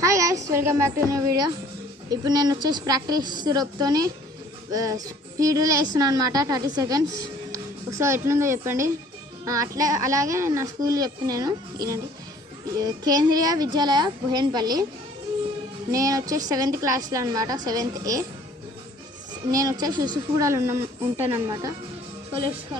Hi guys, welcome back to new video. ఇప్పుడు నేను వచ్చేసి ప్రాక్టీస్ రోప్తోని స్పీడ్లో వేస్తున్నాను అనమాట, 30 సెకండ్స్. సో ఎట్లుందో చెప్పండి. అలాగే నా స్కూల్ చెప్తున్నాను వినండి. కేంద్రీయ విద్యాలయ బుహేన్పల్లి. నేను వచ్చేసి 7th క్లాస్లో అనమాట, 7th A. నేను వచ్చేసి యూసుఫ్గూడలో ఉంటానన్నమాట. So let's go.